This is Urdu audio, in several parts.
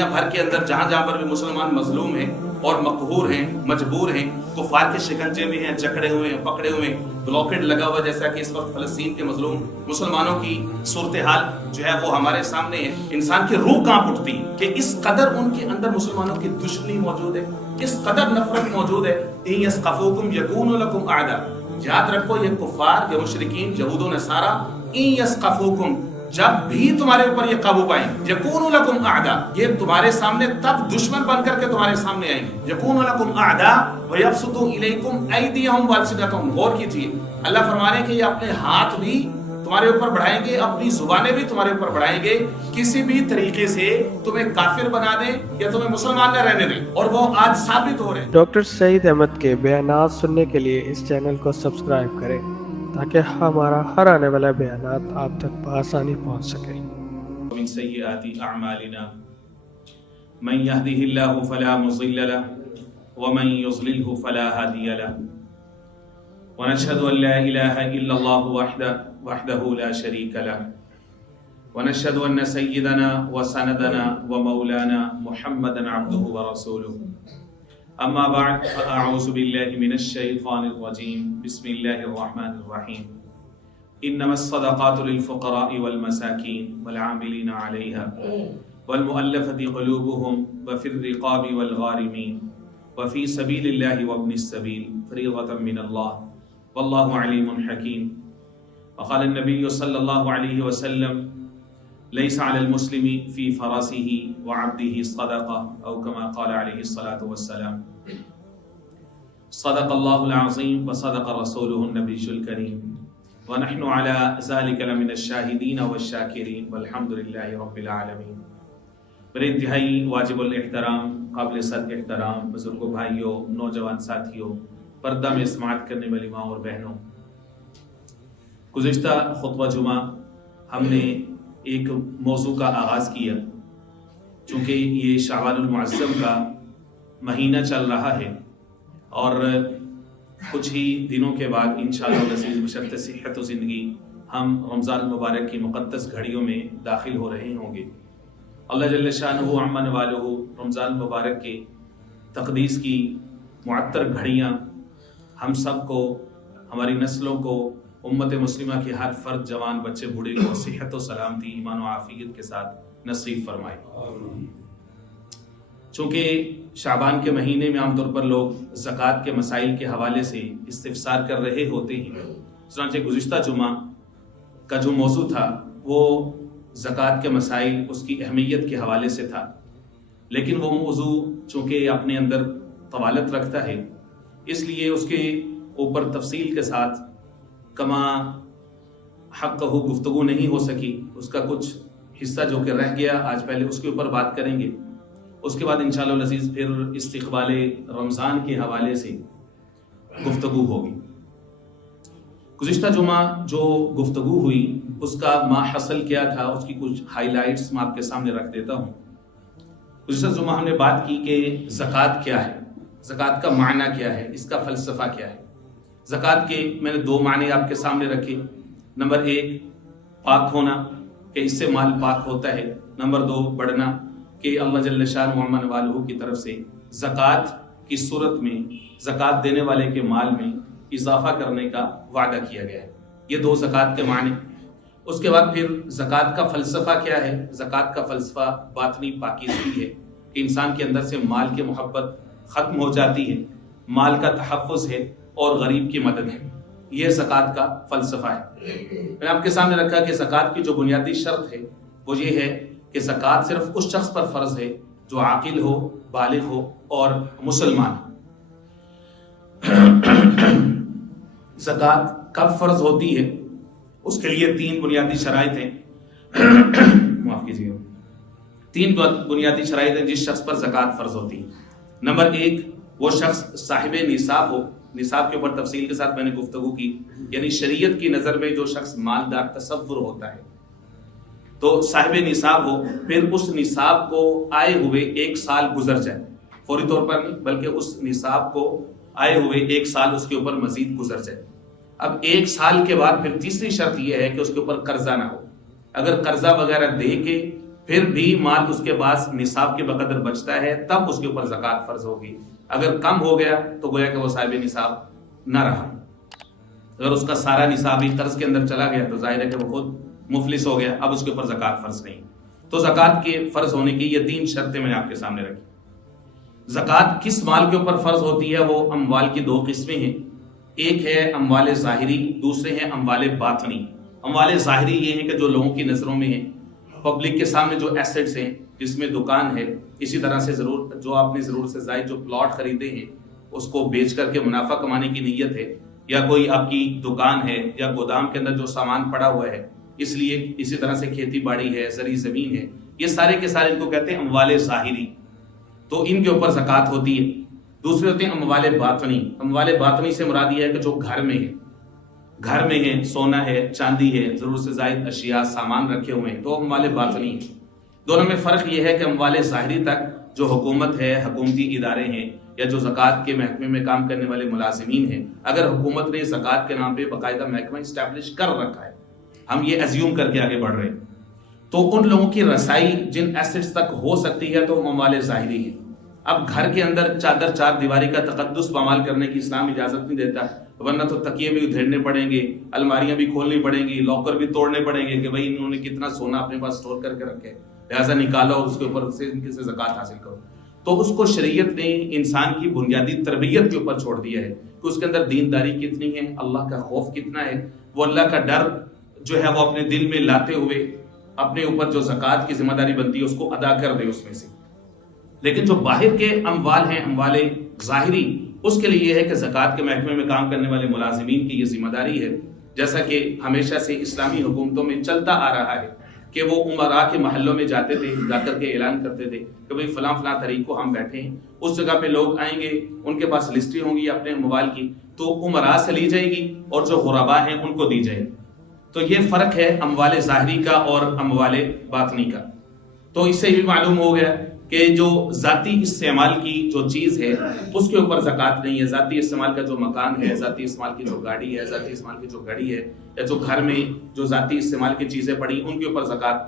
دنیا بھر کے اندر جہاں جہاں پر بھی مسلمان مظلوم ہیں اور مقہور ہیں، مجبور ہیں، کفار کے شکنجے میں ہیں، جکڑے ہوئے ہیں، پکڑے ہوئے ہیں، بلاکڈ لگا ہوا، جیسا کہ اس وقت فلسطین کے مظلوم مسلمانوں کی صورتحال جو ہے وہ ہمارے سامنے ہے، انسان کی روح کانپ اٹھتی کہ اس قدر ان کے اندر مسلمانوں کی دشمنی موجود ہے، اس قدر نفرت موجود ہے۔ ان یثقفوکم یکونوا لکم اعداء، یاد رکھو یہ کفار، یہ مشرکین، یہود و نصارہ، ان یثقفوکم، جب بھی تمہارے اوپر یہ قابو پائیں، یکونوا لکم اعداء، یہ تمہارے سامنے تب دشمن بن کر کے تمہارے سامنے آئیں گے، یکونوا لکم اعداء ویبسطوا الیکم ایدیہم والسنتہم۔ غور کیجیے، اللہ فرما رہے ہیں کہ یہ اپنے ہاتھ بھی تمہارے اوپر بڑھائیں گے، اپنی زبانیں بھی تمہارے اوپر بڑھائیں گے، کسی بھی طریقے سے تمہیں کافر بنا دیں یا تمہیں مسلمان نہ رہنے دیں، اور وہ آج ثابت ہو رہے ہیں۔ ڈاکٹر سعید احمد کے بیانات سننے کے لیے اس چینل کو سبسکرائب کریں تاکہ ہمارا ہر آنے والا بیانات آپ تک بآسانی پہنچ سکے۔ من سیئات اعمالنا من يهده الله فلا مضل له ومن يضلله فلا هادي له ونشهد ان لا اله الا الله وحده لا شريك له ونشهد ان سيدنا وسندنا ومولانا محمدا عبده ورسوله اما بعد فاعوذ بالله من الشيطان الرجيم بسم الله الرحمن الرحيم انما الصدقات للفقراء والمساكين والعاملين عليها والمؤلفة قلوبهم وفي الرقاب والغارمين وفي سبيل الله وابن السبيل فريضة من الله والله عليم حكيم وقال النبي صلى الله عليه وسلم ليس على المسلم في فرسه وعبده صدقة أو كما قال عليه الصلاة والسلام صدق الله العظيم وصدق رسوله النبي الكريم ونحن على ذلك لمن الشاهدين والشاكرين والحمد لله رب العالمين۔ میرے انتہائی واجب الاحترام، قابل صد احترام بزرگوں، بھائیوں، نوجوان ساتھیوں، پردہ میں سماعت کرنے والی ماں اور بہنوں، گزشتہ خطبہ جمعہ ہم نے ایک موضوع کا آغاز کیا، چونکہ یہ شعبان المعظم کا مہینہ چل رہا ہے اور کچھ ہی دنوں کے بعد انشاءاللہ العزیز بشرط صحت و زندگی ہم رمضان المبارک کی مقدس گھڑیوں میں داخل ہو رہے ہوں گے۔ اللہ جل شانہ عمن والہ رمضان المبارک کے تقدیس کی معطر گھڑیاں ہم سب کو، ہماری نسلوں کو، امت مسلمہ کے ہر فرد، جوان، بچے، بوڑھے کو صحت و سلامتی، ایمان و عافیت کے ساتھ نصیب فرمائے۔ چونکہ شعبان کے مہینے میں عام طور پر لوگ زکوٰۃ کے مسائل کے حوالے سے استفسار کر رہے ہوتے ہیں، چنانچہ گزشتہ جمعہ کا جو موضوع تھا وہ زکوٰۃ کے مسائل، اس کی اہمیت کے حوالے سے تھا، لیکن وہ موضوع چونکہ اپنے اندر طوالت رکھتا ہے، اس لیے اس کے اوپر تفصیل کے ساتھ کما حق ہو گفتگو نہیں ہو سکی۔ اس کا کچھ حصہ جو کہ رہ گیا، آج پہلے اس کے اوپر بات کریں گے، اس کے بعد انشاءاللہ العزیز پھر استقبال رمضان کے حوالے سے گفتگو ہوگی۔ گزشتہ جمعہ جو گفتگو ہوئی اس کا ما حصل کیا تھا، اس کی کچھ ہائی لائٹس میں آپ کے سامنے رکھ دیتا ہوں۔ گزشتہ جمعہ ہم نے بات کی کہ زکوٰۃ کیا ہے، زکوٰۃ کا معنی کیا ہے، اس کا فلسفہ کیا ہے۔ زکوٰۃ کے میں نے دو معنی آپ کے سامنے رکھے۔ نمبر ایک، پاک ہونا، کہ اس سے مال پاک ہوتا ہے۔ نمبر دو، بڑھنا، کہ اللہ جل شانہ ومن والہ کی طرف سے زکوٰۃ کی صورت میں زکوٰۃ دینے والے کے مال میں اضافہ کرنے کا وعدہ کیا گیا ہے۔ یہ دو زکوٰۃ کے معنی۔ اس کے بعد پھر زکوٰۃ کا فلسفہ کیا ہے۔ زکوٰۃ کا فلسفہ باطنی پاکیزگی ہے، کہ انسان کے اندر سے مال کی محبت ختم ہو جاتی ہے، مال کا تحفظ ہے اور غریب کی مدد ہے۔ یہ زکوٰۃ کا فلسفہ ہے۔ میں نے آپ کے سامنے رکھا کہ زکوٰۃ کی جو بنیادی شرط ہے وہ یہ ہے کہ زکوٰۃ صرف اس شخص پر فرض ہے جو عاقل ہو، بالغ ہو اور مسلمان ہو۔ زکوٰۃ کب فرض ہوتی ہے، اس کے لیے تین بنیادی شرائط ہیں۔ معاف کیجیے، تین بنیادی شرائط ہیں جس شخص پر زکوٰۃ فرض ہوتی ہے۔ نمبر ایک، وہ شخص صاحب نصاب ہو۔ نصاب کے اوپر تفصیل کے ساتھ میں نے گفتگو کی، یعنی شریعت کی نظر میں جو شخص مالدار تصور ہوتا ہے تو صاحب نصاب ہو، پھر اس نصاب کو آئے ہوئے 1 سال گزر جائے، فوری طور پر نہیں بلکہ اس نصاب کو آئے ہوئے 1 سال اس کے اوپر مزید گزر جائے۔ اب 1 سال کے بعد پھر تیسری شرط یہ ہے کہ اس کے اوپر قرضہ نہ ہو۔ اگر قرضہ وغیرہ دے کے پھر بھی مال اس کے پاس نصاب کے بقدر بچتا ہے تب اس کے اوپر زکوٰۃ فرض ہوگی. اگر کم ہو گیا تو گویا کہ وہ صاحب نصاب نہ رہا. اگر اس کا سارا نصاب ہی قرض کے اندر چلا گیا تو ظاہر ہے کہ وہ خود مفلس ہو گیا, اب اس کے اوپر زکوٰۃ فرض نہیں. تو زکوٰۃ کے فرض ہونے کی یہ 3 شرطیں میں نے آپ کے سامنے رکھی. زکوٰۃ کس مال کے اوپر فرض ہوتی ہے؟ وہ اموال کی 2 قسمیں ہیں. ایک ہے اموال ظاہری, دوسرے ہیں اموال باطنی. اموال ظاہری یہ ہیں کہ جو لوگوں کی نظروں میں ہیں, پبلک کے سامنے جو ایسٹس ہیں, جس میں دکان ہے, اسی طرح سے جو آپ نے ضرورت سے زائد جو پلاٹ خریدے ہیں اس کو بیچ کر کے منافع کمانے کی نیت ہے, یا کوئی آپ کی دکان ہے یا گودام کے اندر جو سامان پڑا ہوا ہے اس لیے, اسی طرح سے کھیتی باڑی ہے, زرعی زمین ہے, یہ سارے کے سارے ان کو کہتے ہیں اموال ظاہری, تو ان کے اوپر زکوٰۃ ہوتی ہے. دوسرے ہوتے ہیں اموال باطنی. اموال باطنی سے مراد یہ ہے کہ جو گھر میں ہے, گھر میں ہے, سونا ہے, چاندی ہے, ضرورت سے زائد اشیاء سامان رکھے ہوئے ہیں, تو اموال باطنی ہے. دونوں میں فرق یہ ہے کہ اموال ظاہری تک جو حکومت ہے, حکومتی ادارے ہیں, یا جو زکوٰۃ کے محکمے میں کام کرنے والے ملازمین ہیں, اگر حکومت نے زکوٰۃ کے نام پہ باقاعدہ محکمہ اسٹیبلش کر رکھا ہے, ہم یہ ایزیوم کر کے آگے بڑھ رہے ہیں, تو ان لوگوں کی رسائی جن ایسٹس تک ہو سکتی ہے تو اموال ظاہری ہے. اب گھر کے اندر چادر 4 دیواری کا تقدس پامال کرنے کی اسلام اجازت نہیں دیتا, ورنہ تو تکیے بھی ادھیڑنے پڑیں گے, الماریاں بھی کھولنی پڑیں گی, لاکر بھی توڑنے پڑیں گے کہ بھائی انہوں نے کتنا سونا اپنے پاس سٹور کر کے رکھے, لہٰذا نکالو اس کے اوپر سے ان سے زکوٰۃ حاصل کرو. تو اس کو شریعت نے انسان کی بنیادی تربیت کے اوپر چھوڑ دیا ہے کہ اس کے اندر دینداری کتنی ہے, اللہ کا خوف کتنا ہے, وہ اللہ کا ڈر جو ہے وہ اپنے دل میں لاتے ہوئے اپنے اوپر جو زکوٰۃ کی ذمہ داری بنتی ہے اس کو ادا کر دے اس میں سے. لیکن جو باہر کے اموال ہیں, اموال ظاہری, اس کے لیے یہ ہے کہ زکوٰۃ کے محکمے میں کام کرنے والے ملازمین کی یہ ذمہ داری ہے, جیسا کہ ہمیشہ سے اسلامی حکومتوں میں چلتا آ رہا ہے کہ وہ امراء کے محلوں میں جاتے تھے, جا کر کے اعلان کرتے تھے کہ بھئی فلاں فلاں تاریخ کو ہم بیٹھے ہیں, اس جگہ پہ لوگ آئیں گے, ان کے پاس لسٹیں ہوں گی اپنے اموال کی, تو امراء سے لی جائے گی اور جو غرباء ہیں ان کو دی جائے گی. تو یہ فرق ہے اموال ظاہری کا اور اموال باطنی کا. تو اس سے بھی معلوم ہو گیا کہ جو ذاتی استعمال کی جو چیز ہے اس کے اوپر زکوٰۃ نہیں ہے. ذاتی استعمال کا جو مکان ہے, ذاتی استعمال کی جو گاڑی ہے, ذاتی استعمال کی جو گھڑی ہے, یا جو گھر میں جو ذاتی استعمال کی چیزیں پڑی, ان کے اوپر زکوٰۃ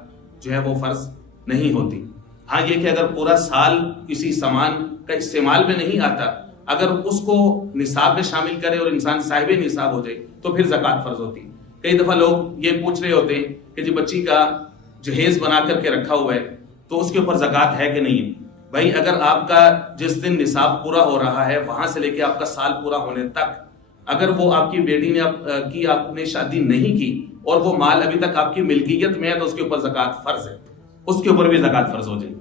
جو ہے وہ فرض نہیں ہوتی. ہاں یہ کہ اگر پورا سال کسی سامان کا استعمال میں نہیں آتا, اگر اس کو نصاب میں شامل کرے اور انسان صاحب نصاب ہو جائے تو پھر زکوٰۃ فرض ہوتی. کئی دفعہ لوگ یہ پوچھ رہے ہوتے ہیں کہ جی بچی کا جہیز بنا کر کے رکھا ہوا ہے تو اس کے اوپر زکوٰۃ ہے کہ نہیں. بھائی اگر آپ کا جس دن نصاب پورا ہو رہا ہے وہاں سے لے کے آپ کا سال پورا ہونے تک اگر وہ آپ کی بیٹی نے آپ نے شادی نہیں کی اور وہ مال ابھی تک آپ کی ملکیت میں ہے تو اس کے اوپر زکوٰۃ فرض ہے, اس کے اوپر بھی زکوٰۃ فرض ہو جائے.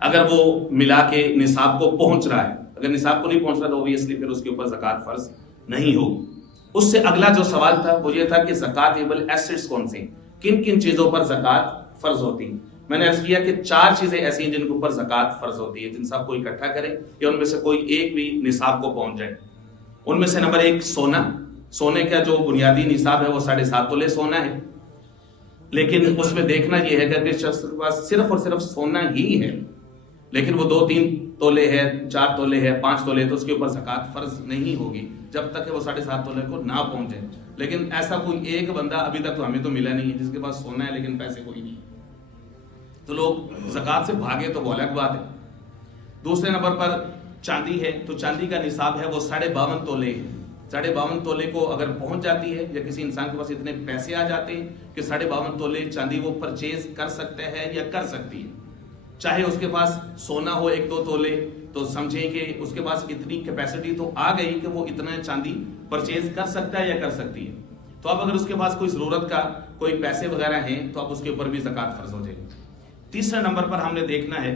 اگر وہ ملا کے نصاب کو پہنچ رہا ہے, اگر نصاب کو نہیں پہنچ رہا تو obviously پھر اس کے اوپر زکوٰۃ فرض نہیں ہوگی. اس سے اگلا جو سوال تھا وہ یہ تھا کہ زکوٰۃ ایبل ایسٹس کون سے ہیں, کن کن چیزوں پر زکوٰۃ فرض ہوتی ہے. میں نے عرض کیا کہ 4 چیزیں ایسی ہیں جن کے اوپر زکوٰۃ فرض ہوتی ہے, جن سب کو اکٹھا کریں یا ان میں سے کوئی ایک بھی نصاب کو پہنچ جائے. ان میں سے نمبر 1 سونا. سونے کا جو بنیادی نصاب ہے وہ 7.5 تولے سونا ہے, لیکن اس میں دیکھنا یہ ہے کہ اگر شخص کے پاس صرف اور صرف سونا ہی ہے لیکن وہ 2-3 تولے ہے, 4 تولے ہے, 5 تولے, تو اس کے اوپر زکوٰۃ فرض نہیں ہوگی جب تک کہ وہ 7.5 تولے کو نہ پہنچے. لیکن ایسا کوئی ایک بندہ ابھی تک تو ہمیں تو ملا نہیں ہے جس کے پاس سونا ہے لیکن پیسے کوئی نہیں, تو لوگ زکوٰۃ سے بھاگے تو وہ الگ بات ہے. دوسرے نمبر پر چاندی ہے, تو چاندی کا نصاب ہے وہ 52.5 تولے ہے. 52.5 تولے کو اگر پہنچ جاتی ہے یا کسی انسان کے پاس اتنے پیسے آ جاتے ہیں کہ 52.5 تولے چاندی وہ پرچیز کر سکتا ہے یا کر سکتی ہے, چاہے اس کے پاس سونا ہو 1-2 تولے, تو سمجھیں کہ اس کے پاس اتنی کیپیسٹی تو آ گئی کہ وہ اتنا چاندی پرچیز کر سکتا ہے یا کر سکتی ہے. تو اب اگر اس کے پاس کوئی ضرورت کا کوئی پیسے وغیرہ ہیں تو اب اس کے اوپر بھی زکوٰۃ فرض ہو جائے گی. تیسرے نمبر پر ہم نے دیکھنا ہے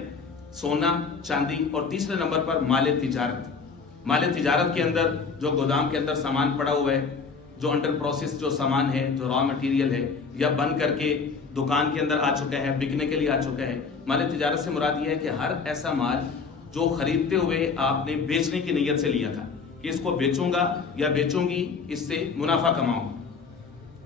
سونا چاندی, اور تیسرے نمبر پر مال تجارت. مال تجارت کے اندر جو گودام کے اندر سامان پڑا ہوا ہے, جو انڈر پروسیس جو سامان ہے, جو را مٹیریل ہے, یا بن کر کے دکان کے اندر آ چکا ہے, بکنے کے لیے آ چکا ہے. مال تجارت سے مراد یہ ہے کہ ہر ایسا مال جو خریدتے ہوئے آپ نے بیچنے کی نیت سے لیا تھا کہ اس کو بیچوں گا یا بیچوں گی, اس سے منافع کماؤں.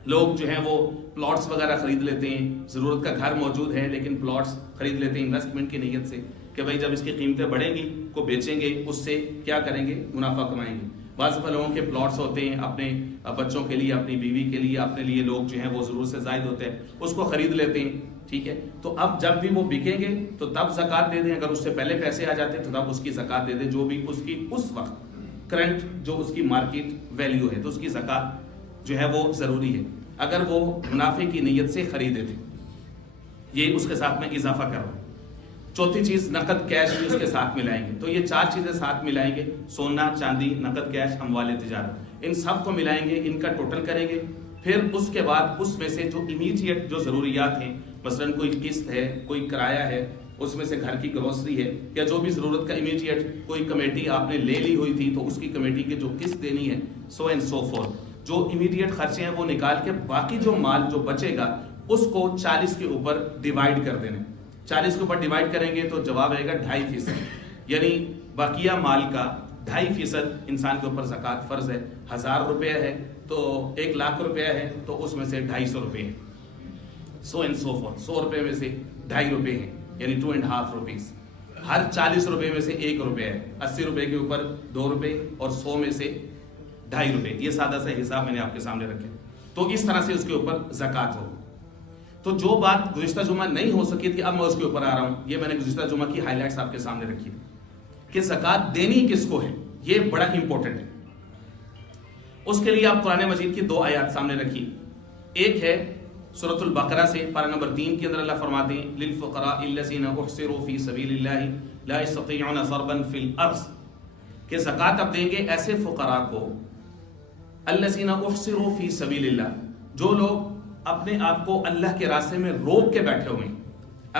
لوگ جو ہیں وہ پلاٹس وغیرہ خرید لیتے ہیں, ضرورت کا گھر موجود ہے لیکن پلاٹس خرید لیتے ہیں انویسٹمنٹ کی نیت سے کہ بھائی جب اس کی قیمتیں بڑھیں گی کو بیچیں گے, اس سے کیا کریں گے, منافع کمائیں گے. بعض دفعہ لوگوں کے پلاٹس ہوتے ہیں اپنے بچوں کے لیے, اپنی بیوی کے لیے, اپنے لیے, لوگ جو ہیں وہ ضرورت سے زائد ہوتے ہیں اس کو خرید لیتے ہیں, ٹھیک ہے. تو اب جب بھی وہ بکیں گے تو تب زکوٰۃ دے دیں, اگر اس سے پہلے پیسے آ جاتے تو تب اس کی زکوٰۃ دے دیں, جو بھی اس کی اس وقت کرنٹ جو اس کی مارکیٹ ویلیو ہے, تو اس کی زکوٰۃ جو ہے وہ ضروری ہے اگر وہ منافع کی نیت سے خریدے تھے. یہ اس کے ساتھ میں اضافہ کر رہا ہوں. چوتھی چیز نقد کیش بھی اس کے ساتھ ملائیں گے. تو یہ 4 چیزیں ساتھ ملائیں گے, سونا, چاندی, نقد کیش, اموال تجارت, ان سب کو ملائیں گے, ان کا ٹوٹل کریں گے. پھر اس کے بعد اس میں سے جو امیڈیٹ جو ضروریات ہیں, مثلا کوئی قسط ہے, کوئی کرایہ ہے, اس میں سے گھر کی گروسری ہے, یا جو بھی ضرورت کا امیڈیٹ, کوئی کمیٹی آپ نے لے لی ہوئی تھی تو اس کی کمیٹی کی جو قسط دینی ہے, سو اینڈ سو فورتھ, جو امیڈیٹ خرچے ہیں وہ نکال کے باقی جو مال جو بچے گا اس کو 40 کے اوپر ڈیوائیڈ کر دینا. 40 کے اوپر ڈیوائیڈ کریں گے تو جواب آئے گا 2.5%, یعنی بقیہ مال کا 2.5% انسان کے اوپر زکوٰۃ فرض ہے. 1000 روپیہ ہے تو 1 لاکھ روپیہ ہے تو اس میں سے 250 روپے ہیں, سو اینڈ سو فورتھ. 100 روپے میں سے 2.5 روپے ہیں, یعنی 2.5 روپیز. ہر 40 روپے میں سے 1 روپے ہے. 80 روپے کے اوپر 2 روپے اور 100 میں سے 2.5 روپے. یہ سادہ سا حساب میں نے آپ کے سامنے رکھے. تو اس طرح سے اس کے اوپر زکوٰۃ ہو. تو جو بات گزشتہ جمعہ نہیں ہو سکی تھی اب میں اس کے اوپر آ رہا ہوں. یہ میں نے گزشتہ جمعہ کی ہائی لائٹس آپ کے سامنے رکھی کہ زکوٰۃ دینی کس کو ہے, یہ بڑا امپورٹنٹ ہے. اس کے لیے آپ قرآن مجید کی 2 آیات سامنے رکھی. ایک ہے سورۃ البقرہ سے, پارہ نمبر 3 کے اندر اللہ فرماتے ہیں للفقراء الذین احصروا فی سبیل اللہ لا یستطیعون ضربا فی الارض, کہ زکوٰۃ اب دیں گے ایسے فقراء کو الذین احصروا فی سبیل اللہ, جو لوگ اپنے آپ کو اللہ کے راستے میں روک کے بیٹھے ہوئے ہیں.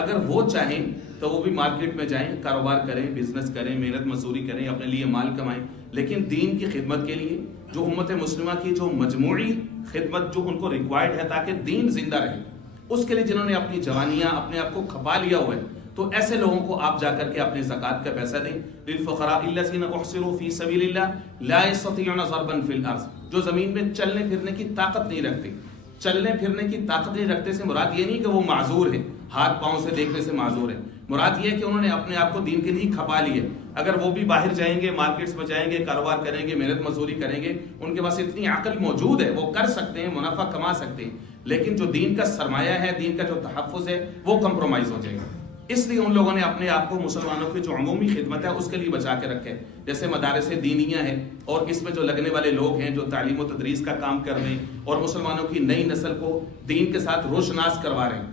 اگر وہ چاہیں تو وہ بھی مارکیٹ میں جائیں, کاروبار کریں, بزنس کریں, محنت مزدوری کریں, اپنے لیے مال کمائیں, لیکن دین کی خدمت کے لیے جو امت مسلمہ کی جو مجموعی خدمت جو ان کو ریکوائرڈ ہے تاکہ دین زندہ رہے, اس کے لیے جنہوں نے اپنی جوانیاں اپنے آپ کو کھپا لیا ہوا ہے, تو ایسے لوگوں کو آپ جا کر کے اپنے زکوٰۃ کا پیسہ دیں. للفقراء الذین احصروا فی سبیل اللہ لا یستطیعون ضربا فی الارض, جو زمین میں چلنے پھرنے کی طاقت نہیں رکھتے. چلنے پھرنے کی طاقت نہیں رکھتے سے مراد یہ نہیں کہ وہ معذور ہے, ہاتھ پاؤں سے دیکھنے سے معذور ہے. مراد یہ ہے کہ انہوں نے اپنے آپ کو دین کے لیے کھپا لیے. اگر وہ بھی باہر جائیں گے, مارکیٹس میں جائیں گے, کاروبار کریں گے, محنت مزدوری کریں گے, ان کے پاس اتنی عقل موجود ہے, وہ کر سکتے ہیں, منافع کما سکتے ہیں, لیکن جو دین کا سرمایہ ہے, دین کا جو تحفظ ہے, وہ کمپرومائز ہو جائے گا. اس لیے ان لوگوں نے اپنے آپ کو مسلمانوں کی جو عمومی خدمت ہے اس کے لیے بچا کے رکھے. جیسے مدارس دینیہ ہیں اور اس میں جو لگنے والے لوگ ہیں جو تعلیم و تدریس کا کام کر رہے ہیں اور مسلمانوں کی نئی نسل کو دین کے ساتھ روشناس کروا رہے ہیں.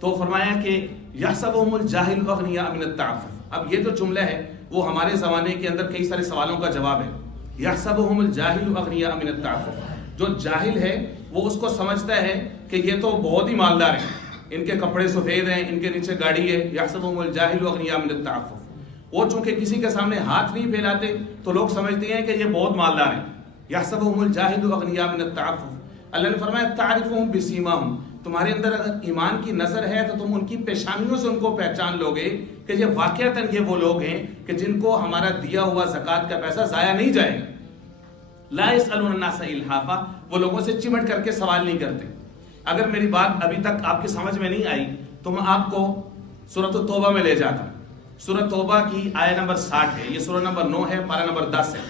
تو فرمایا کہ یحسبهم الجاہل اغنیاء من التعفف. اب یہ جو جملہ ہے وہ ہمارے زمانے کے اندر کئی سارے سوالوں کا جواب ہے. یحسبهم الجاہل اغنیاء من التعفف, جو جاہل ہے وہ اس کو سمجھتا ہے کہ یہ تو بہت ہی مالدار ہیں, ان کے کپڑے سفید ہیں, ان کے نیچے گاڑی ہے. یحسبهم الجاہل اغنیاء من التعفف, وہ چونکہ کسی کے سامنے ہاتھ نہیں پھیلاتے تو لوگ سمجھتے ہیں کہ یہ بہت مالدار ہیں. یحسبهم الجاہل اغنیاء من التعفف. اللہ نے فرمایا تعرفهم بسیماہم, تمہارے اندر اگر ایمان کی نظر ہے تو تم ان کی پیشانیوں سے ان کو پہچان لو گے کہ یہ واقعتاً یہ وہ لوگ ہیں کہ جن کو ہمارا دیا ہوا زکوٰۃ کا پیسہ ضائع نہیں جائے گا. لا يسألون الناس الحافا, وہ لوگوں سے چمٹ کر کے سوال نہیں کرتے. اگر میری بات ابھی تک آپ کی سمجھ میں نہیں آئی تو میں آپ کو سورۃ التوبہ میں لے جاتا ہوں. سورۃ توبہ کی آیت نمبر 60 ہے, یہ سورہ نمبر 9 ہے, پارہ نمبر 10 ہے.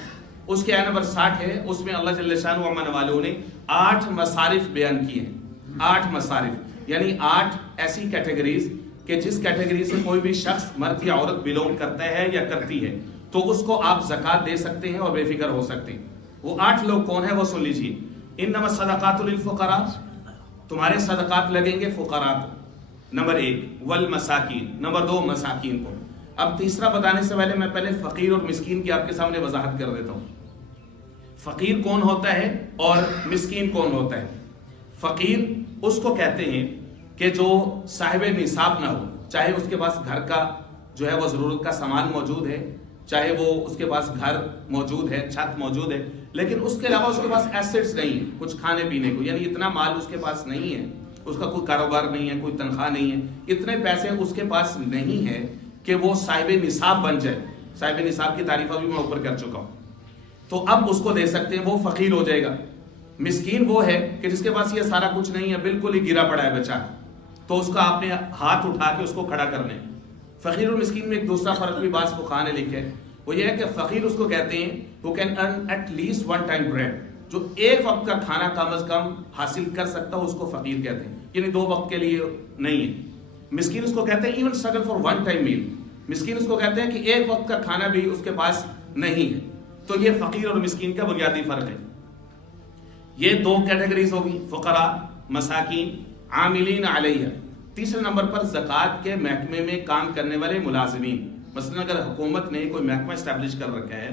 اس کی آیت نمبر 60 ہے, اس میں اللہ جل شانہ و من والوں نے 8 مصارف بیان کیے ہیں. 8 مصارف, یعنی 8 ایسی کیٹیگریز کہ جس کیٹیگری سے کوئی بھی شخص مرد یا عورت بلونگ کرتا ہے یا کرتی ہے تو اس کو آپ زکوٰۃ دے سکتے ہیں اور بے فکر ہو سکتے ہیں. وہ 8 لوگ کون ہیں وہ سن لیجیے. انما الصدقات للفقراء, تمہارے صدقات لگیں گے فقراء کو, نمبر 1. والمساکین, نمبر 2 مساکین کو. اب تیسرا بتانے سے پہلے میں پہلے فقیر اور مسکین کی آپ کے سامنے وضاحت کر دیتا ہوں. فقیر کون ہوتا ہے اور مسکین کون ہوتا ہے؟ فقیر اس کو کہتے ہیں کہ جو صاحب نصاب نہ ہو, چاہے اس کے پاس گھر کا جو ہے وہ ضرورت کا سامان موجود ہے, چاہے وہ اس کے پاس گھر موجود ہے, چھت موجود ہے, لیکن اس کے علاوہ اس کے پاس ایسٹس نہیں ہے کچھ کھانے پینے کو, یعنی اتنا مال اس کے پاس نہیں ہے, اس کا کوئی کاروبار نہیں ہے, کوئی تنخواہ نہیں ہے, اتنے پیسے اس کے پاس نہیں ہے کہ وہ صاحب نصاب بن جائے. صاحب نصاب کی تعریف ابھی میں اوپر کر چکا ہوں. تو اب اس کو دے سکتے ہیں, وہ فقیر ہو جائے گا. مسکین وہ ہے کہ جس کے پاس یہ سارا کچھ نہیں ہے, بالکل ہی گرا پڑا ہے بیچارہ, تو اس کا آپ نے ہاتھ اٹھا کے اس کو کھڑا کرنے. فقیر اور مسکین میں ایک دوسرا فرق بھی بعض فقہاء نے لکھا ہے, وہ یہ ہے کہ فقیر اس کو کہتے ہیں who can earn at least one time bread, جو ایک وقت کا کھانا کم از کم حاصل کر سکتا ہو, اس کو فقیر کہتے ہیں, یعنی 2 وقت کے لیے نہیں ہے. مسکین اس کو کہتے ہیں even struggle for one time meal. مسکین اس کو کہتے ہیں کہ ایک وقت کا کھانا بھی اس کے پاس نہیں ہے. تو یہ فقیر اور مسکین کا بنیادی فرق ہے. یہ دو کیٹیگریز ہوگی, فقراء, مساکین, عاملین علیہ. تیسرے نمبر پر زکوٰۃ کے محکمے میں کام کرنے والے ملازمین. مثلا اگر حکومت نے کوئی محکمہ اسٹیبلش کر رکھا ہے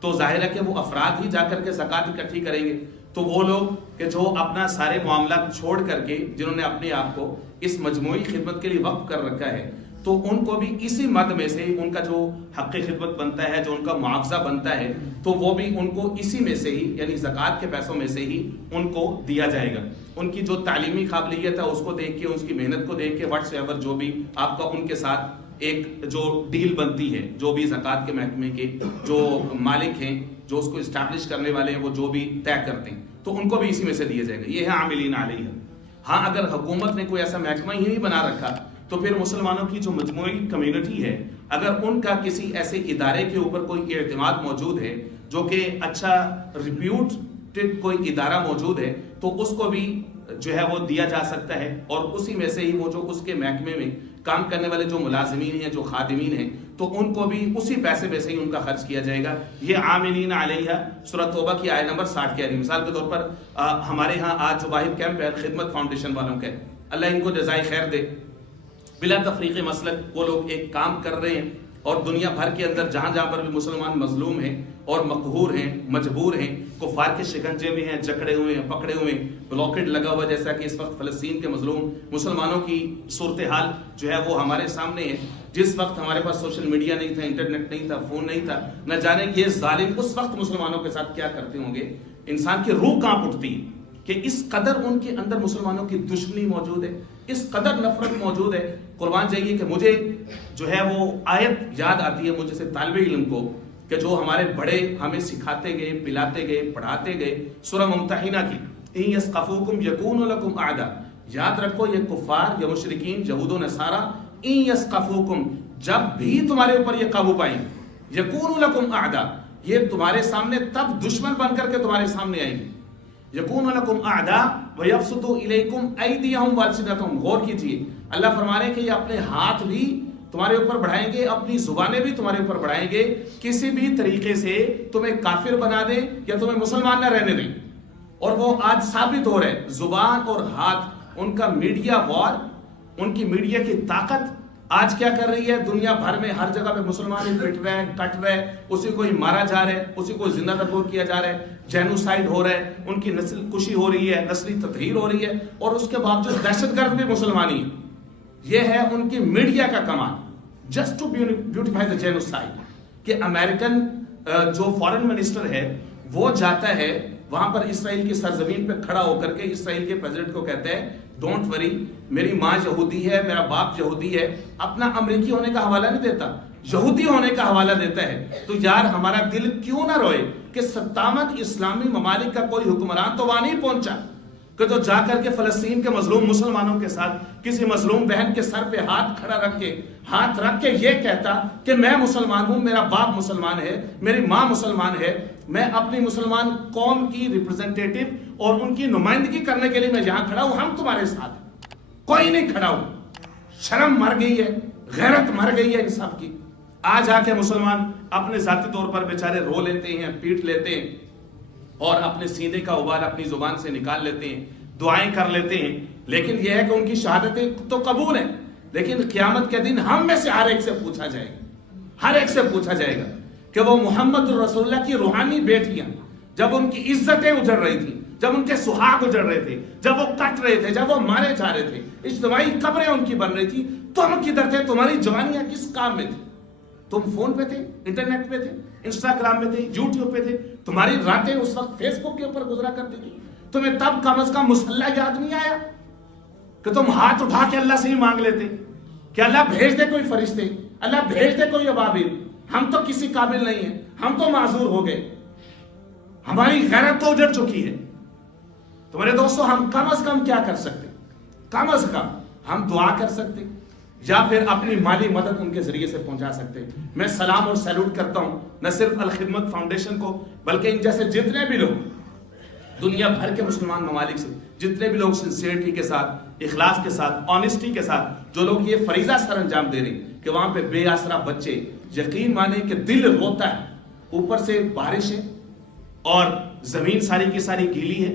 تو ظاہر ہے کہ وہ افراد ہی جا کر کے زکوٰۃ اکٹھی کریں گے. تو وہ لوگ کہ جو اپنا سارے معاملات چھوڑ کر کے, جنہوں نے اپنے آپ کو اس مجموعی خدمت کے لیے وقف کر رکھا ہے, تو ان کو بھی اسی مد میں سے ان کا جو حق خدمت بنتا ہے, جو ان کا معاوضہ بنتا ہے, تو وہ بھی ان کو اسی میں سے ہی, یعنی زکوٰۃ کے پیسوں میں سے ہی ان کو دیا جائے گا. ان کی جو تعلیمی قابلیت ہے اس کو دیکھ کے, اس کی محنت کو دیکھ کے, واٹس ایور جو بھی آپ کا ان کے ساتھ ایک جو ڈیل بنتی ہے, جو بھی زکوٰۃ کے محکمے کے جو مالک ہیں, جو اس کو اسٹیبلش کرنے والے ہیں, وہ جو بھی طے کرتے ہیں, تو ان کو بھی اسی میں سے دیا جائے گا. یہ ہے عاملین علیہ. ہاں اگر حکومت نے کوئی ایسا محکمہ ہی نہیں بنا رکھا تو پھر مسلمانوں کی جو مجموعی کمیونٹی ہے, اگر ان کا کسی ایسے ادارے کے اوپر کوئی اعتماد موجود ہے, جو کہ اچھا ریپیوٹڈ کوئی ادارہ موجود ہے, تو اس کو بھی جو ہے وہ دیا جا سکتا ہے, اور اسی میں سے ہی وہ جو اس کے محکمے میں کام کرنے والے جو ملازمین ہیں, جو خادمین ہیں, تو ان کو بھی اسی پیسے میں سے ہی ان کا خرچ کیا جائے گا. یہ عاملین علیہ سورۃ توبہ کی آیت نمبر 60 کہہ رہی ہے. مثال کے طور پر ہمارے ہاں آج جو واحد کیمپ ہے خدمت فاؤنڈیشن والوں کا, اللہ ان کو جزائے خیر دے, بلا تفریق مسلک وہ لوگ ایک کام کر رہے ہیں, اور دنیا بھر کے اندر جہاں جہاں پر بھی مسلمان مظلوم ہیں اور مقہور ہیں, مجبور ہیں, کفار کے شکنجے میں ہیں, جکڑے ہوئے ہیں, پکڑے ہوئے ہیں, بلاکڈ لگا ہوا, جیسا کہ اس وقت فلسطین کے مظلوم مسلمانوں کی صورتحال جو ہے وہ ہمارے سامنے ہے. جس وقت ہمارے پاس سوشل میڈیا نہیں تھا, انٹرنیٹ نہیں تھا, فون نہیں تھا, نہ جانے یہ ظالم اس وقت مسلمانوں کے ساتھ کیا کرتے ہوں گے. انسان کی روح کانپ اٹھتی ہے کہ اس قدر ان کے اندر مسلمانوں کی دشمنی موجود ہے, اس قدر نفرت موجود ہے. قربان جائیے کہ مجھے جو ہے وہ آیت یاد آتی ہے مجھے سے طالب علم کو, کہ جو ہمارے بڑے ہمیں سکھاتے گئے, پلاتے گئے, پڑھاتے گئے, سورہ ممتحنہ کی, ان یثقفوکم یکونوا لکم اعداء. یاد رکھو یہ کفار یا مشرکین یہود و نصارہ, ان یثقفوکم جب بھی تمہارے اوپر یہ قابو پائیں, یکونوا لکم اعداء یہ تمہارے سامنے تب دشمن بن کر کے تمہارے سامنے آئیں گے. یکون لکم اعداء ویبسطوا الیکم ایدیہم والسنتہم. غور کیجیے, اللہ فرما رہے ہیں کہ یہ اپنے ہاتھ بھی تمہارے اوپر بڑھائیں گے, اپنی زبانیں بھی تمہارے اوپر بڑھائیں گے, کسی بھی طریقے سے تمہیں کافر بنا دیں یا تمہیں مسلمان نہ رہنے دیں. اور وہ آج ثابت ہو رہا ہے, زبان اور ہاتھ, ان کا میڈیا وار, ان کی میڈیا کی طاقت آج کیا کر رہی ہے. دنیا بھر میں ہر جگہ پہ مسلمان پٹ رہے ہیں, کٹ رہے ہیں, اسی کو ہی مارا جا رہا ہے, اسی کو زندہ دفور کیا جا رہا ہے, جینوسائیڈ ہو رہا ہے, ان کی نسل کشی ہو رہی ہے, نسلی تطہیر ہو رہی ہے, اور اس کے باوجود دہشت گرد بھی مسلمانی ہے. یہ ہے ان کی میڈیا کا کمال, just to beautify the genocide. کہ امریکن جو فارن منسٹر ہے وہ جاتا ہے وہاں پر اسرائیل کی سرزمین پہ کھڑا ہو کر کے اسرائیل کے پریزیڈنٹ کو کہتا ہے ڈونٹ وری, میری ماں یہودی ہے, میرا باپ یہودی ہے. اپنا امریکی ہونے کا حوالہ نہیں دیتا, یہودی ہونے کا حوالہ دیتا ہے. تو یار ہمارا دل کیوں نہ روئے کہ 57 اسلامی ممالک کا کوئی حکمران تو وہاں نہیں پہنچا کہ جو جا کر کے فلسطین کے مظلوم مسلمانوں کے ساتھ کسی مظلوم بہن کے سر پہ ہاتھ کھڑا رکھ کے یہ کہتا کہ میں مسلمان ہوں, میرا باپ مسلمان ہے, میری ماں مسلمان ہے, میں اپنی مسلمان قوم کی ریپرزنٹیٹیو اور ان کی نمائندگی کرنے کے لیے میں یہاں کھڑا ہوں, ہم تمہارے ساتھ. کوئی نہیں کھڑا ہوں. شرم مر گئی ہے, غیرت مر گئی ہے ان سب کی. آج آ کے مسلمان اپنے ذاتی طور پر بیچارے رو لیتے ہیں, پیٹ لیتے ہیں, اور اپنے سینے کا ابال اپنی زبان سے نکال لیتے ہیں, دعائیں کر لیتے ہیں. لیکن یہ ہے کہ ان کی شہادتیں تو قبول ہیں, لیکن قیامت کے دن ہم میں سے ہر ایک سے پوچھا جائے گا, ہر ایک سے پوچھا جائے گا کہ وہ محمد رسول اللہ کی روحانی بیٹیاں جب ان کی عزتیں اجڑ رہی تھی, جب ان کے سہاگ اجڑ رہے تھے, جب وہ کٹ رہے تھے, جب وہ مارے جا رہے تھے, اجتماعی قبریں ان کی بن رہی تھی, تم کدھر تھے؟ تمہاری جوانیاں کس کام میں تھی؟ تم فون پہ تھے, انٹرنیٹ پہ تھے, انسٹاگرام پہ تھے, یوٹیوب پہ تھے. تمہاری راتیں اس وقت فیس بک کے اوپر گزرا کرتی تھی. تمہیں تب کم از کم مصلی یاد نہیں آیا کہ تم ہاتھ اٹھا کے اللہ سے ہی مانگ لیتے کہ اللہ بھیج دے کوئی فرشتے, اللہ بھیج دے کوئی ابابیل, ہم تو کسی قابل نہیں ہیں, ہم تو معذور ہو گئے, ہماری غیرت تو اجڑ چکی ہے. تمہارے دوستو, ہم کم از کم کیا کر سکتے؟ کم از کم ہم دعا کر سکتے یا پھر اپنی مالی مدد ان کے ذریعے سے پہنچا سکتے. میں سلام اور سیلوٹ کرتا ہوں نہ صرف الخدمت فاؤنڈیشن کو, بلکہ ان جیسے جتنے بھی لوگ دنیا بھر کے مسلمان ممالک سے, جتنے بھی لوگ سنسیئرٹی کے ساتھ, اخلاص کے ساتھ, آنیسٹی کے ساتھ جو لوگ یہ فریضہ سر انجام دے رہے ہیں کہ وہاں پہ بے آسرا بچے، یقین مانے کہ دل روتا ہے، اوپر سے بارش ہے اور زمین ساری کی ساری گیلی ہے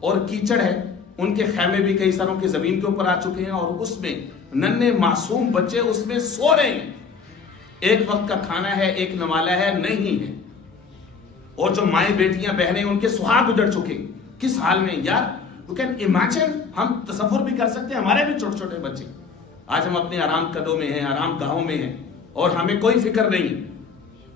اور کیچڑ ہے، ان کے خیمے بھی کئی سروں کے زمین کے اوپر آ چکے ہیں اور اس میں ننھے معصوم بچے اس میں سو رہے ہیں، ایک وقت کا کھانا ہے، ایک نوالا ہے نہیں ہے، اور جو مائیں بیٹیاں بہنیں ان کے سہاگ اجڑ چکے، کس حال میں یار یو کین امیجن، ہم تصور بھی کر سکتے ہیں، ہمارے بھی چھوٹے چھوٹے بچے، آج ہم اپنے آرام قدوں میں ہیں، آرام گاہوں میں ہیں اور ہمیں کوئی فکر نہیں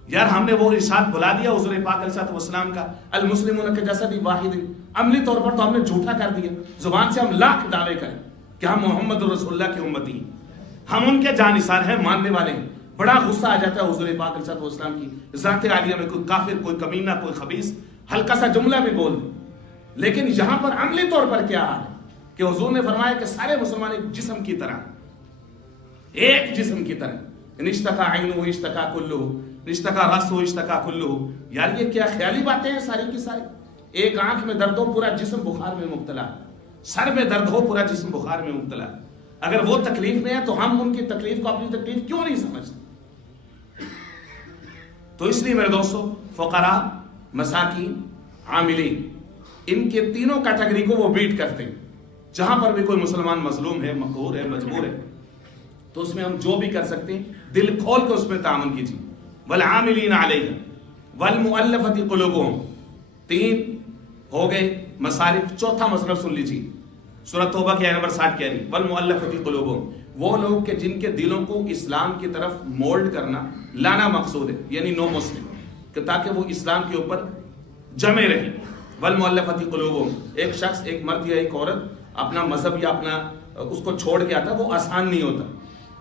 یار، ہم نے وہ ارشاد بلا دیا حضور پاک علیہ السلام کا المسلمون کجسد واحد، عملی طور پر تو ہم نے جھوٹا کر دیا، زبان سے ہم لاکھ دعوے کریں کہ ہم محمد رسول اللہ کی امتی ہیں، ہم ان کے جانثار ہیں، ماننے والے ہیں، بڑا غصہ آ جاتا ہے حضور پاک علیہ السلام کی ذات عالیہ میں کوئی کافر، کوئی کمینہ، کوئی خبیث ہلکا سا جملہ بھی بول دے، لیکن یہاں پر عملی طور پر کیا حال ہے کہ حضور نے فرمایا کہ سارے مسلمان ایک جسم کی طرح، ایک جسم کی طرح، نشتکا عینو اشتکا کلو، نشتکا راسو اشتکا کلو، یار یہ کیا خیالی باتیں ہیں ساری کی ساری، ایک آنکھ میں درد ہو پورا جسم بخار میں مبتلا، سر میں درد ہو پورا جسم بخار میں مبتلا، اگر وہ تکلیف میں ہے تو ہم ان کی تکلیف کو اپنی تکلیف کیوں نہیں سمجھتے؟ تو اس لیے میرے دوستو، فقراء، مساکین، عاملین، ان کے تینوں کیٹیگری کو وہ بیٹ کرتے ہیں، جہاں پر بھی کوئی مسلمان مظلوم ہے، مقہور ہے، مجبور ہے، تو اس میں ہم جو بھی کر سکتے ہیں دل کھول کے اس میں تعاون کیجیے، والعاملین علیہ والمؤلفۃ قلوبہم، تین ہو گئے مصارف، چوتھا مصرف سن لیجیے، سورۃ توبہ کی آیت نمبر 60 کہہ رہی والمؤلفۃ قلوبہم، وہ لوگ کہ جن کے دلوں کو اسلام کی طرف مولڈ کرنا، لانا مقصود ہے، یعنی نو مسلم، کہ تاکہ وہ اسلام کے اوپر جمے رہیں، والمؤلفۃ قلوبہم، ایک شخص، ایک مرد یا ایک عورت اپنا مذہب یا اپنا اس کو چھوڑ کے آتا، وہ آسان نہیں ہوتا،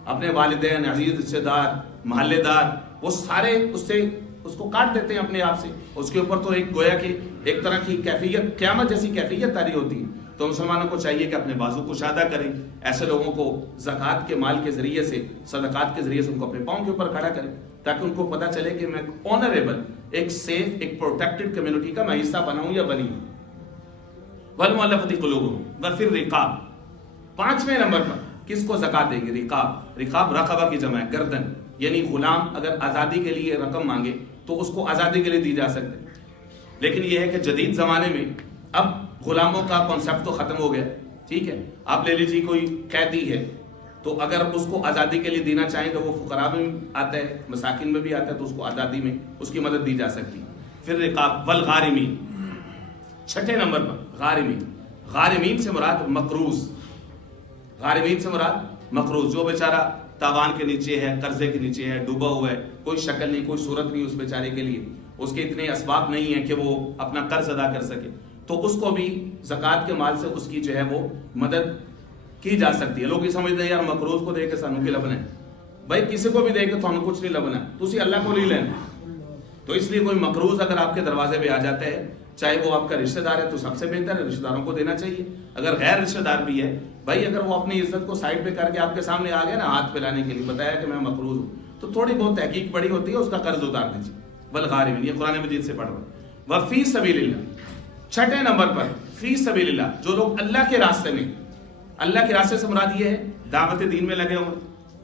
اپنے والدین، عزیز رشتہ دار، محلے دار، وہ سارے اس کو کاٹ دیتے ہیں اپنے آپ سے، اس کے اوپر تو ایک گویا کہ ایک طرح کی کیفیت، قیامت جیسی کیفیت طاری ہوتی ہے، تو مسلمانوں کو چاہیے کہ اپنے بازو کو شادہ کریں، ایسے لوگوں کو زکوٰۃ کے مال کے ذریعے سے، صدقات کے ذریعے سے ان کو اپنے پاؤں کے اوپر کھڑا کریں، تاکہ ان کو پتہ چلے کہ میں آنریبل، ایک سیف، ایک پروٹیکٹڈ کمیونٹی کا میں حصہ بنا ہوں یا بنی ہوں۔ والمؤلفۃ قلوبہم وفی الرقاب، 5ویں نمبر پر کس کو زکوٰۃ دیں گے؟ رقاب، رقاب رقبہ کی جمع ہے، گردن، یعنی غلام اگر آزادی کے لیے رقم مانگے تو اس کو آزادی کے لیے دی جا سکتے، لیکن یہ ہے کہ جدید زمانے میں اب غلاموں کا کانسیپٹ تو ختم ہو گیا، ٹھیک ہے، آپ لے لیجیے کوئی قیدی ہے تو اگر اس کو آزادی کے لیے دینا چاہیں تو وہ فقراء میں آتا ہے، مساکین میں بھی آتا ہے، تو اس کو آزادی میں اس کی مدد دی جا سکتی۔ پھر رقاب والغارمین، 6 نمبر پر غارمین، غارمین سے مراد مقروض، غارمین سے مراد مقروض، جو بیچارہ تاوان کے نیچے ہے، قرضے کے نیچے ہے، ڈوبا ہوا ہے، کوئی شکل نہیں، کوئی صورت نہیں اس بیچارے کے لیے، اس کے اتنے اسباب نہیں ہیں کہ وہ اپنا قرض ادا کر سکے، تو اس کو بھی زکوٰۃ کے مال سے اس کی جو ہے وہ مدد کی جا سکتی ہے۔ لوگ یہ سمجھتے ہیں یار مقروض کو دے کے سانوں کی لبنا ہے، بھائی کسی کو بھی دے کے تھانوں کچھ نہیں لبنا، تسی اللہ کو نہیں لینا، تو اس لیے کوئی مقروض اگر آپ کے دروازے پہ آ جاتا ہے، چاہے وہ آپ کا رشتہ دار ہے تو سب سے بہتر ہے رشتہ داروں کو دینا چاہیے، اگر غیر رشتہ دار بھی ہے بھائی، اگر وہ اپنی عزت کو سائڈ پہ کر کے آپ کے سامنے آ گیا نا ہاتھ پھیلانے کے لیے، بتایا کہ میں مقروض ہوں، تو تھوڑی بہت تحقیق بڑی ہوتی ہے، اس کا قرض اتار دیجیے۔ والغارمین، یہ قرآن مجید سے پڑھ رہا ہوں۔ وفی سبیل اللہ، 6 نمبر پر فی سبیل اللہ، جو لوگ اللہ کے راستے میں، اللہ کے راستے سے مراد یہ ہے دعوت دین میں لگے ہوں،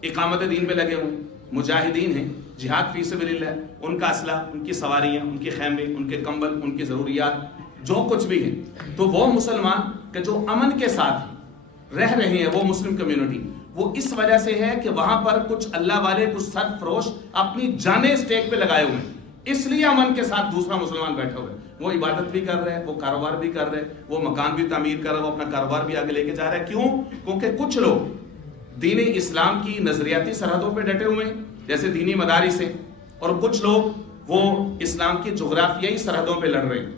اقامت دین میں لگے ہوں، مجاہدین ہیں، جہاد فی سبیل اللہ، ان کا اسلحہ، ان کی سواریاں، ان کے خیمے، ان کے کمبل، ان کی ضروریات جو کچھ بھی ہے، تو وہ مسلمان کہ جو امن کے ساتھ رہ رہے ہیں، وہ مسلم کمیونٹی، وہ اس وجہ سے ہے کہ وہاں پر کچھ اللہ والے، کچھ سر فروش اپنی جانیں اسٹیک پہ لگائے ہوئے ہیں، اس لیے امن کے ساتھ دوسرا مسلمان بیٹھا ہوا ہے، وہ عبادت بھی کر رہے ہیں، وہ کاروبار بھی کر رہے ہیں، وہ مکان بھی تعمیر کر رہے ہیں، وہ اپنا کاروبار بھی آگے لے کے جا رہا ہے۔ کیوں؟ کیونکہ کچھ لوگ دین اسلام کی نظریاتی سرحدوں پہ ڈٹے ہوئے ہیں، جیسے دینی مدارس سے، اور کچھ لوگ وہ اسلام کی جغرافیائی سرحدوں پہ لڑ رہے ہیں،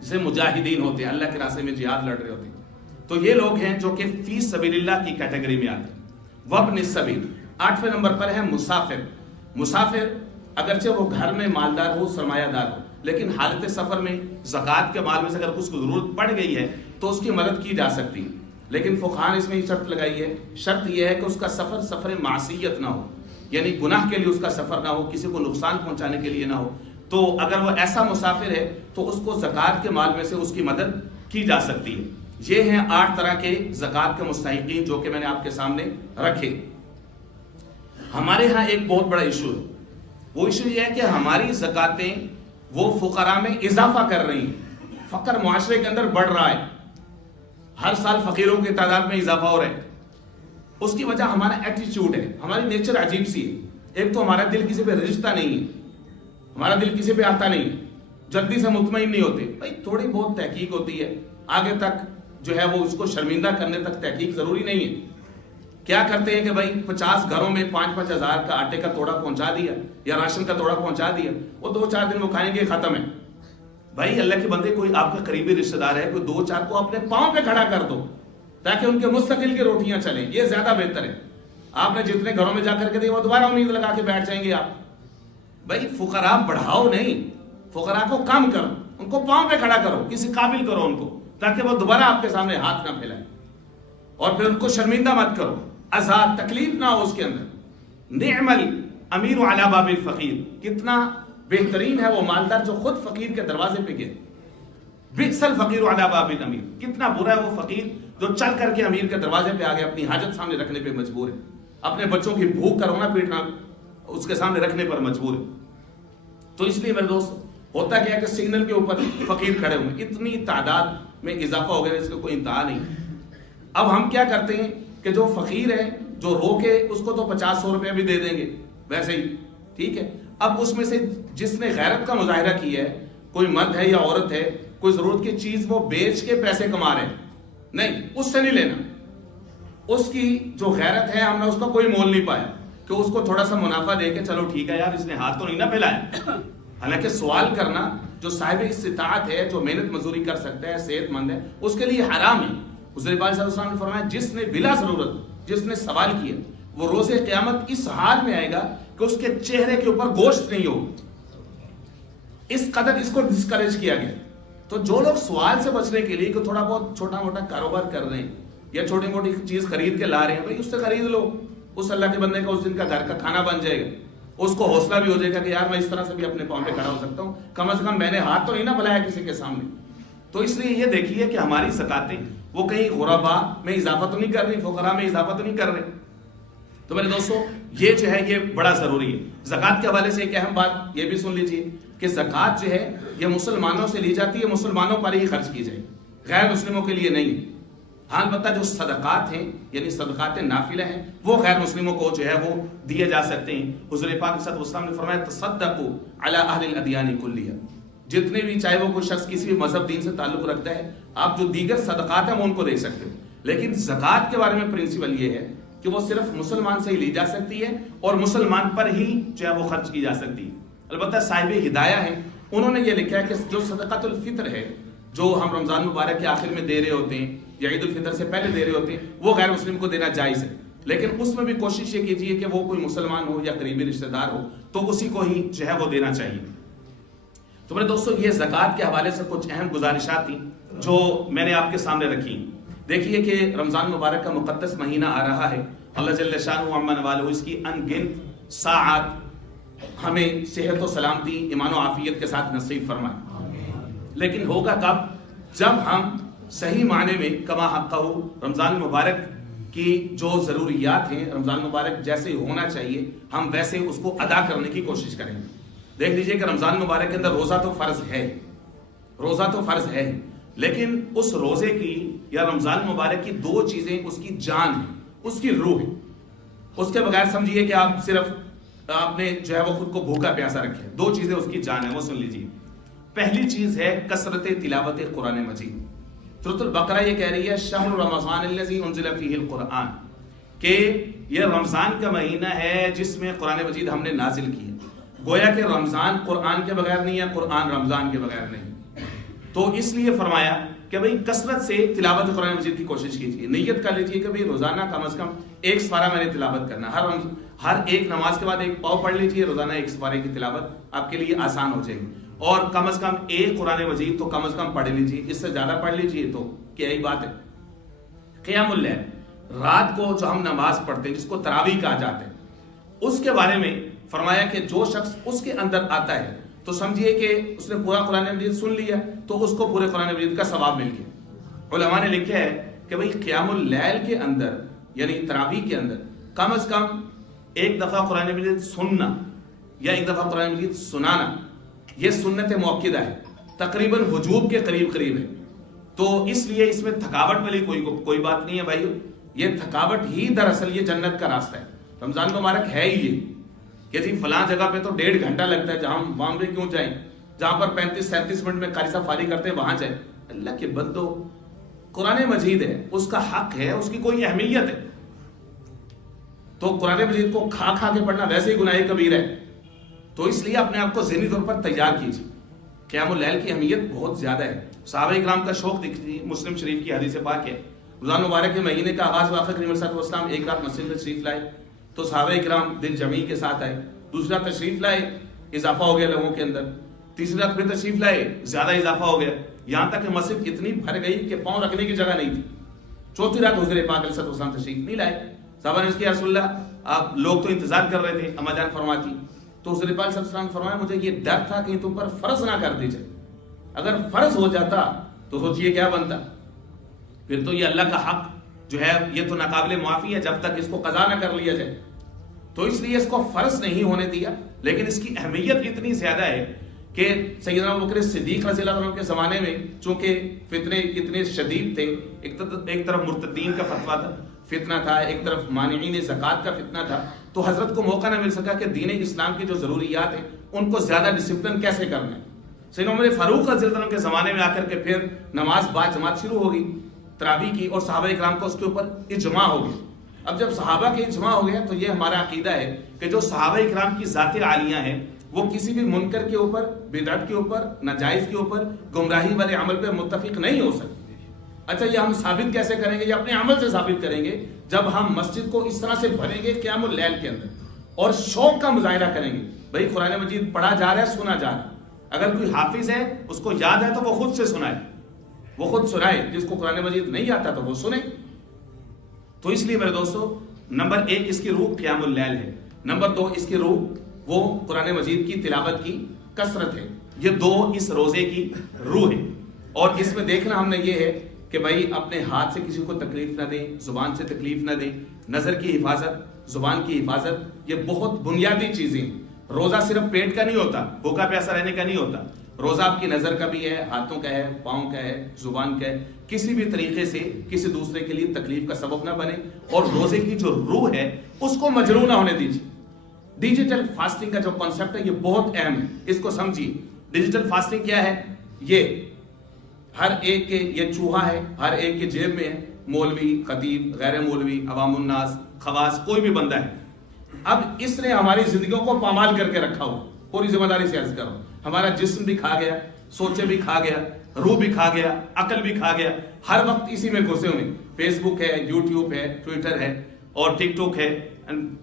جسے مجاہدین ہوتے ہیں، اللہ کے راستے میں جہاد لڑ رہے ہوتے ہیں، تو یہ لوگ ہیں جو کہ فی سبیل اللہ کی کیٹیگری میں آتے ہیں۔ وابن السبیل، 8ویں نمبر پر ہے مسافر۔ مسافر اگرچہ وہ گھر میں مالدار ہو، سرمایہ دار ہو، لیکن حالت سفر میں زکوٰۃ کے مال میں سے اگر کچھ کو ضرورت پڑ گئی ہے تو اس کی مدد کی جا سکتی ہے، لیکن فقہاء نے اس میں یہ شرط لگائی ہے، شرط یہ ہے کہ اس کا سفر سفر معصیت نہ ہو، یعنی گناہ کے لیے اس کا سفر نہ ہو، کسی کو نقصان پہنچانے کے لیے نہ ہو، تو اگر وہ ایسا مسافر ہے تو اس کو زکوٰۃ کے مال میں سے اس کی مدد کی جا سکتی ہے۔ یہ ہیں 8 طرح کے زکوٰۃ کے مستحقین جو کہ میں نے آپ کے سامنے رکھے۔ ہمارے ہاں ایک بہت بڑا ایشو ہے، وہ ایشو یہ ہے کہ ہماری زکاتیں وہ فقراء میں اضافہ کر رہی ہیں، فقر معاشرے کے اندر بڑھ رہا ہے، ہر سال فقیروں کی تعداد میں اضافہ ہو رہا ہے۔ اس کی وجہ ہمارا ایٹیچیوڈ ہے، ہماری نیچر عجیب سی ہے۔ ایک تو ہمارا دل کسی پہ رشتہ نہیں ہے، ہمارا دل کسی پہ آتا نہیں، جلدی سے مطمئن نہیں ہوتے۔ بھائی تھوڑی بہت تحقیق ہوتی ہے، آگے تک جو ہے وہ اس کو شرمندہ کرنے تک تحقیق ضروری نہیں ہے۔ کیا کرتے ہیں کہ بھائی 50 گھروں میں 5-5 ہزار کا آٹے کا توڑا پہنچا دیا یا راشن کا توڑا پہنچا دیا، وہ 2-4 دن وہ کھائیں گے، ختم ہے۔ بھائی اللہ کے بندے، کوئی آپ کا قریبی رشتہ دار ہے، کوئی 2-4 کو اپنے پاؤں پہ کھڑا کر دو تاکہ ان کے مستقل کی روٹیاں چلیں، یہ زیادہ بہتر ہے۔ آپ نے جتنے گھروں میں جا کر کے دیا وہ دوبارہ امید لگا کے بیٹھ جائیں گے آپ۔ بھائی فقراء بڑھاؤ نہیں، فقراء کو کم کرو، ان کو پاؤں پہ کھڑا کرو، کسی قابل کرو ان کو، تاکہ وہ دوبارہ آپ کے سامنے ہاتھ نہ پھیلائیں، اور پھر ان کو شرمندہ مت کرو، آزاد تکلیف نہ ہو اس کے اندر۔ نعم الامیر علی باب الفقیر، کتنا بہترین ہے وہ مالدار جو خود فقیر کے دروازے پہ گئے۔ بئس الفقیر علی باب الامیر، کتنا برا ہے وہ فقیر جو چل کر کے امیر کے دروازے پہ آگے اپنی حاجت سامنے رکھنے پہ مجبور ہے، اپنے بچوں کی بھوک کا رونا پیٹنا اس کے سامنے رکھنے پر مجبور ہے۔ تو اس لیے میرے دوست، ہوتا کیا کہ سگنل کے اوپر فقیر کھڑے ہوئے، اتنی تعداد میں اضافہ ہو گیا، اس کا کوئی انتہا نہیں۔ اب ہم کیا کرتے ہیں کہ جو فقیر ہے، جو رو کے، اس کو تو 50-100 روپے بھی دے دیں گے ویسے ہی، ٹھیک ہے۔ اب اس میں سے جس نے غیرت کا مظاہرہ کیا ہے، کوئی مرد ہے یا عورت ہے، کوئی ضرورت کی چیز وہ بیچ کے پیسے کما رہے ہیں، نہیں، اس سے نہیں لینا۔ اس کی جو غیرت ہے، ہم نے اس کا کوئی مول نہیں پایا کہ اس کو تھوڑا سا منافع دے کے چلو ٹھیک ہے یار، اس نے ہاتھ تو نہیں نہ پھیلایا۔ حالانکہ سوال کرنا جو صاحب استطاعت ہے، جو محنت مزدوری کر سکتا ہے، صحت مند ہے، اس کے لیے حرام ہے۔ حضور پاک صلی اللہ علیہ وسلم نے فرمایا، جس نے بلا ضرورت، جس نے سوال کیا، وہ روز قیامت اس حال میں آئے گا کہ اس کے چہرے کے اوپر گوشت نہیں ہوگا۔ اس قدر اس کو ڈسکریج کیا گیا۔ تو جو لوگ سوال سے بچنے کے لیے کہ تھوڑا بہت چھوٹا موٹا کاروبار کر رہے ہیں یا چھوٹی موٹی چیز خرید کے لا رہے ہیں، بھائی اس سے خرید لو، اس اللہ کے بندے کا اس دن کا گھر کا کھانا بن جائے گا، اس کو حوصلہ بھی ہو جائے گا کہ یار میں اس طرح سے بھی اپنے پاؤں پہ کھڑا ہو سکتا ہوں، کم از کم میں نے ہاتھ تو نہیں نہ بلایا کسی کے سامنے۔ تو اس لیے یہ دیکھیے کہ ہماری زکاتیں وہ کہیں غرباء میں اضافہ تو نہیں کر رہی، فقراء میں اضافہ تو نہیں کر رہے۔ تو میرے دوستو، یہ جو ہے یہ بڑا ضروری ہے۔ زکات کے حوالے سے ایک اہم بات یہ بھی سن لیجئے کہ زکات جو ہے یہ مسلمانوں سے لی جاتی ہے، مسلمانوں پر ہی خرچ کی جائے، غیر مسلموں کے لیے نہیں۔ ہاں البتہ جو صدقات ہیں، یعنی صدقات نافلہ ہیں، وہ غیر مسلموں کو جو ہے وہ دیے جا سکتے ہیں۔ حضور پاک صلی اللہ علیہ وسلم نے فرمایا، تصدقوا علی اہل الادیان کلیہا، جتنے بھی، چاہے وہ کوئی شخص کسی بھی مذہب دین سے تعلق رکھتا ہے، آپ جو دیگر صدقات ہیں وہ ان کو دے سکتے ہیں۔ لیکن زکات کے بارے میں پرنسپل یہ ہے کہ وہ صرف مسلمان سے ہی لی جا سکتی ہے اور مسلمان پر ہی جو ہے وہ خرچ کی جا سکتی ہے۔ البتہ صاحب ہدایہ ہیں، انہوں نے یہ لکھا ہے کہ جو صدقۃ الفطر ہے، جو ہم رمضان مبارک کے آخر میں دے رہے ہوتے ہیں یا عید الفطر سے پہلے دے رہے ہوتے ہیں، وہ غیر مسلم کو دینا جائز ہے، لیکن اس میں بھی کوشش یہ کیجیے کہ وہ کوئی مسلمان ہو یا قریبی رشتہ دار ہو تو اسی کو ہی جو ہے وہ دینا چاہیے۔ تو میرے دوستو، یہ زکات کے حوالے سے کچھ اہم گزارشات تھیں جو میں نے آپ کے سامنے رکھی۔ دیکھیے کہ رمضان مبارک کا مقدس مہینہ آ رہا ہے، اللہ جل شانہ عما نوالہ اس کی ان گنت ساعات ہمیں صحت و سلامتی، ایمان و عافیت کے ساتھ نصیب فرمائے۔ لیکن ہوگا کب؟ جب ہم صحیح معنی میں کما حقہ رمضان مبارک کی جو ضروریات ہیں، رمضان مبارک جیسے ہونا چاہیے ہم ویسے اس کو ادا کرنے کی کوشش کریں۔ دیکھ لیجئے کہ رمضان مبارک کے اندر روزہ تو فرض ہے، روزہ تو فرض ہے، لیکن اس روزے کی یا رمضان مبارک کی دو چیزیں اس کی جان ہے، اس کی روح ہے۔ اس کے بغیر سمجھیے کہ آپ صرف آپ نے جو ہے وہ خود کو بھوکا پیاسا رکھے۔ دو چیزیں اس کی جان ہے، وہ سن لیجیے۔ پہلی چیز ہے کثرت تلاوت قرآن مجید۔ سورۃ البقرہ یہ کہہ رہی ہے شہر رمضان الذی انزل فیہ القرآن، کہ یہ رمضان کا مہینہ ہے جس میں قرآن مجید ہم نے نازل کی ہے۔ گویا کہ رمضان قرآن کے بغیر نہیں ہے، قرآن رمضان کے بغیر نہیں۔ تو اس لیے فرمایا کہ بھئی کثرت سے تلاوت قرآن مجید کی کوشش کیجیے، نیت کر لیجیے کہ بھئی روزانہ کم از کم ایک سپارہ میں نے تلاوت کرنا، ہر ایک نماز کے بعد ایک پاؤ پڑھ لیجیے، روزانہ ایک سپارے کی تلاوت آپ کے لیے آسان ہو جائے گی، اور کم از کم ایک قرآن مجید تو کم از کم پڑھ لیجیے، اس سے زیادہ پڑھ لیجیے تو کیا ہی بات ہے۔ قیام اللیل، رات کو جو ہم نماز پڑھتے ہیں جس کو تراویح کہا جاتا ہے، اس کے بارے میں فرمایا کہ جو شخص اس کے اندر آتا ہے تو سمجھیے کہ اس نے پورا قرآن مجید سن لیا تو اس کو پورے قرآن مجید کا ثواب مل گیا۔ علماء نے لکھا ہے کہ بھئی قیام اللیل کے اندر یعنی تراویح کے اندر کم از کم ایک دفعہ قرآن مجید سننا یا ایک دفعہ قرآن مجید سنانا یہ سنت موقدہ ہے، تقریباً وجوب کے قریب قریب ہے. تو اس لیے اس میں تھکاوٹ والی کوئی بات نہیں ہے بھائیو. یہ تھکاوٹ ہی دراصل یہ جنت کا راستہ ہے. رمضان مبارک ہے ہی یہ کہ جی فلاں جگہ پہ تو 1.5 گھنٹہ لگتا ہے، جہاں وہاں پہ کیوں جائیں، جہاں پر 35-37 منٹ میں قاری صاحب فارغ کرتے ہیں وہاں جائیں. اللہ کے بندو، قرآن مجید ہے، اس کا حق ہے، اس کی کوئی اہمیت ہے. تو قرآن مجید کو کھا کھا کے پڑھنا ویسے ہی گناہ کبیر ہے. تو اس لیے اپنے آپ کو ذہنی طور پر تیار کیجیے. قیام اللیل کی اہمیت بہت زیادہ ہے. صحابہ اکرام کا شوق دیکھیے، مسلم شریف کی حدیث پاک ہے، رمضان مبارک کے مہینے کا آغاز واقع کریم صلی اللہ علیہ وسلم ایک رات مسجد میں تشریف لائے تو صحابہ اکرام دل جمعی کے ساتھ آئے. دوسری رات تشریف لائے، اضافہ ہو گیا لوگوں کے اندر. تیسری رات پھر تشریف لائے، زیادہ اضافہ ہو گیا، یہاں تک کہ مسجد اتنی بھر گئی کہ پاؤں رکھنے کی جگہ نہیں تھی. چوتھی رات حضور پاک علیہ الصلوۃ والسلام تشریف نہیں لائے. صحابہ نے کہا رسول اللہ، آپ لوگ تو انتظار کر رہے تھے، اما جان فرماتی. تو حضور پاک صلی اللہ علیہ وسلم فرمایا مجھے یہ ڈر تھا کہ تم پر فرض نہ کر دی جائے. اگر فرض ہو جاتا تو سوچئے کیا بنتا. پھر تو یہ اللہ کا حق جو ہے یہ تو ناقابل معافی ہے جب تک اس کو قضا نہ کر لیا جائے. تو اس لیے اس کو فرض نہیں ہونے دیا. لیکن اس کی اہمیت اتنی زیادہ ہے کہ سیدنا ابوبکر صدیق رضی اللہ عنہ کے زمانے میں چونکہ فتنے اتنے شدید تھے، ایک طرف مرتدین کا فتویٰ تھا، فتنہ تھا، ایک طرف مانعین زکوٰۃ کا فتنہ تھا، تو حضرت کو موقع نہ مل سکا کہ دین اسلام کی جو ضروریات ہیں ان کو زیادہ ڈسپلن کیسے کرنا ہے. سیدنا عمر فاروق رضی اللہ عنہ کے زمانے میں آ کر کے پھر نماز با جماعت شروع ہو گئی تراویح کی، اور صحابہ اکرام کو اس کے اوپر اجماع ہو گیا. اب جب صحابہ کے اجماع ہو گیا تو یہ ہمارا عقیدہ ہے کہ جو صحابہ اکرام کی ذات عالیہ ہیں وہ کسی بھی منکر کے اوپر، بدعت کے اوپر، ناجائز کے اوپر، گمراہی والے عمل پہ متفق نہیں ہو سکتے. اچھا یہ ہم ثابت کیسے کریں گے؟ یہ اپنے عمل سے ثابت کریں گے جب ہم مسجد کو اس طرح سے بھریں گے قیام اللیل کے اندر اور شوق کا مظاہرہ کریں گے. بھائی قرآن مجید پڑھا جا رہا ہے، سنا جا رہا ہے، اگر کوئی حافظ ہے اس کو یاد ہے تو وہ خود سے سنائے، وہ خود سنائے. جس کو قرآن مجید نہیں آتا تو وہ سنے. تو اس لیے میرے دوستو، نمبر 1 اس کی روح قیام اللیل ہے. نمبر 2 اس کی روح وہ قرآن مجید کی تلاوت کی کثرت ہے. یہ 2 اس روزے کی روح ہے. اور اس میں دیکھنا ہم نے یہ ہے کہ بھائی اپنے ہاتھ سے کسی کو تکلیف نہ دیں، زبان سے تکلیف نہ دیں، نظر کی حفاظت، زبان کی حفاظت، یہ بہت بنیادی چیزیں ہیں. روزہ صرف پیٹ کا نہیں ہوتا، بھوکا پیاسا رہنے کا نہیں ہوتا. روزہ آپ کی نظر کا بھی ہے، ہاتھوں کا ہے، پاؤں کا ہے، زبان کا ہے. کسی بھی طریقے سے کسی دوسرے کے لیے تکلیف کا سبب نہ بنے. اور روزے کی جو روح ہے اس کو مجروح نہ ہونے دیجیے. ڈیجیٹل فاسٹنگ کا جو کانسیپٹ ہے یہ بہت اہم ہے، اس کو سمجھیے. ڈیجیٹل فاسٹنگ کیا ہے؟ یہ ہر ایک کے، یہ چوہا ہے، ہر ایک کے جیب میں ہے. مولوی، خطیب، غیر مولوی، عوام الناس، خواص، کوئی بھی بندہ ہے. اب اس نے ہماری زندگیوں کو پامال کر کے رکھا ہو. پوری ذمہ داری سے عرض کرو، ہمارا جسم بھی کھا گیا، سوچے بھی کھا گیا، روح بھی کھا گیا، عقل بھی کھا گیا. ہر وقت اسی میں گھسے ہوئے. فیس بک ہے، یوٹیوب ہے، ٹویٹر ہے، اور ٹک ٹاک ہے،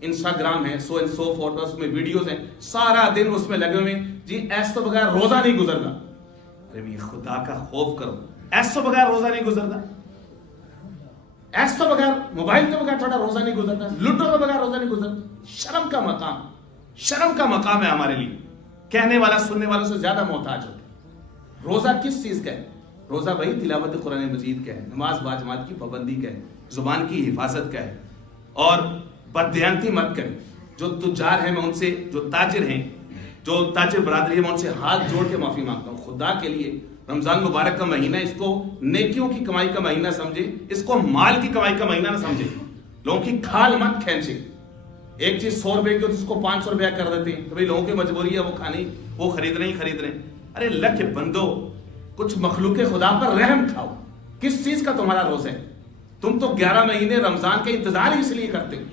انسٹاگرام ہے، سو اینڈ سو فورتھ، اس میں ویڈیوز ہیں، سارا دن اس میں لگے ہوئے. جی ایس تو بغیر روزہ نہیں گزرتا. ارے بھی خدا کا خوف کرو، ایس تو بغیر روزہ نہیں گزرتا. ایس تو بغیر، موبائل تو بغیر تھوڑا روزہ نہیں گزرتا، لوڈو تو بغیر روزہ نہیں گزرتا. شرم کا مقام، شرم کا مقام ہے ہمارے لیے. کہنے والا سننے والوں سے زیادہ محتاج ہوتا ہے. روزہ کس چیز کا ہے؟ روزہ بھائی تلاوت قرآن مجید کا ہے، نماز با جماعت کی پابندی کا ہے، زبان کی حفاظت کا ہے. اور بددیانتی مت کریں. جو تجار ہیں میں ان سے، جو تاجر ہیں، جو تاجر برادری ہے میں ان سے ہاتھ جوڑ کے معافی مانگتا ہوں. خدا کے لیے رمضان مبارک کا مہینہ اس کو نیکیوں کی کمائی کا مہینہ سمجھے، اس کو مال کی کمائی کا مہینہ نہ سمجھے. لوگوں کی کھال مت کھینچے. ایک چیز 100 روپے کی اس کو 500 روپیہ کر دیتے ہیں. بھائی لوگوں کی مجبوری ہے، وہ کھانے، وہ خرید رہے ہیں. ارے اللہ کے بندو، کچھ مخلوق خدا پر رحم کھاؤ. کس چیز کا تمہارا روزہ ہے؟ تم تو 11 مہینے رمضان کا انتظار ہی اس لیے کرتے ہو.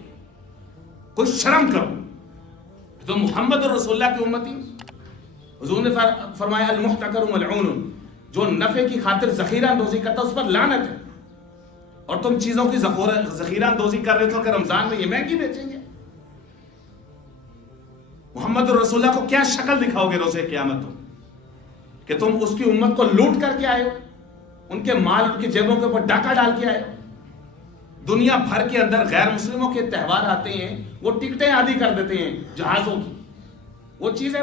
کچھ شرم کرو. تو محمد رسول اللہ کی امتی، حضور نے فرمایا المحتکر ملعون، جو نفع کی خاطر ذخیرہ اندوزی کرتا اس پر لعنت ہے. اور تم چیزوں کی ذخیرہ اندوزی کر رہے تھو کہ رمضان میں یہ مہنگی بیچیں گے. محمد رسول اللہ کو کیا شکل دکھاؤ گے روزے قیامت تم، کہ تم اس کی امت کو لوٹ کر کے آئے ہو، ان کے مال، ان کی جیبوں کے اوپر ڈاکہ ڈال کے آئے ہو. دنیا بھر کے اندر غیر مسلموں کے تہوار آتے ہیں، وہ ٹکٹیں عادی کر دیتے ہیں جہازوں کی، وہ چیزیں